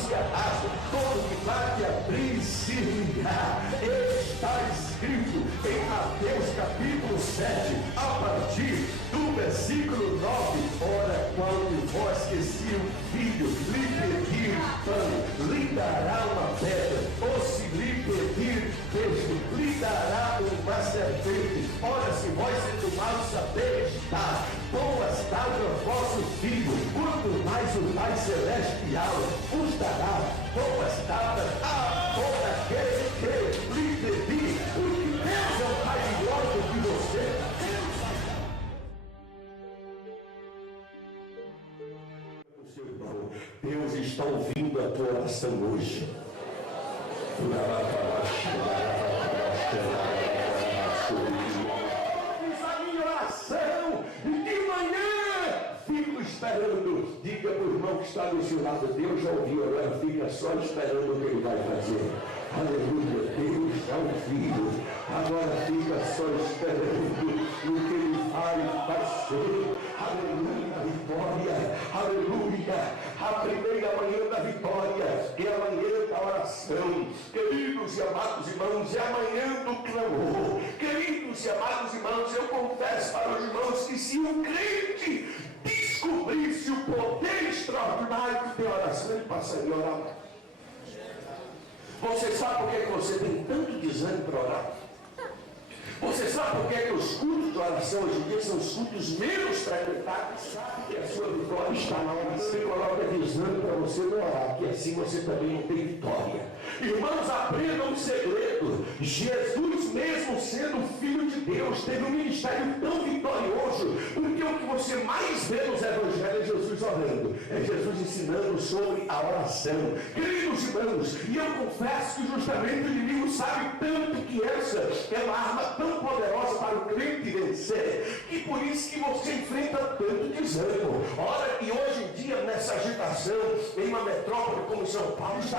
se arrasta, todo que bate abrir se irá. Está escrito em Mateus capítulo 7, a partir do versículo 9: ora, qual de vós que se o filho lhe pedir pão, lhe dará uma pedra, ou se lhe pedir peixe, lhe dará uma serpente? Ora, se vós sendo maus sabeis dar boas dádivas ao vosso filho, quanto mais o Pai Celestial vos dará boas dádivas a todo aquele que lhe pedir, porque Deus é o Pai melhor do que você. Seu irmão, Deus está ouvindo a tua oração hoje. A minha oração de manhã fico esperando. Diga para o irmão que está do seu lado: Deus já ouviu, agora fica só esperando o que ele vai fazer. Aleluia, Deus já ouviu, agora fica só esperando o que ele vai fazer. Aleluia, vitória, aleluia. A primeira manhã da vitória é a manhã da oração. Queridos e amados irmãos, é a manhã do clamor. Queridos e amados irmãos, eu confesso para os irmãos que se o crente descobrisse o poder extraordinário que tem a oração, ele passaria a orar. Você sabe por que você tem tanto desânimo para orar? Você sabe por que os cultos de oração hoje em dia são os cultos menos frequentados? Sabe que a sua vitória está na oração. Você coloca desânimo para você não orar, que assim você também não tem vitória. Irmãos, aprendam um segredo. Jesus, mesmo sendo filho de Deus, teve um ministério tão vitorioso, porque o que você mais vê nos evangelhos é Jesus orando, é Jesus ensinando sobre a oração. Queridos irmãos, e eu confesso que justamente o inimigo sabe tanto que essa é uma arma tão poderosa para o crente vencer, que por isso que você enfrenta tanto desânimo. Ora, e hoje em dia, nessa agitação, em uma metrópole como São Paulo, está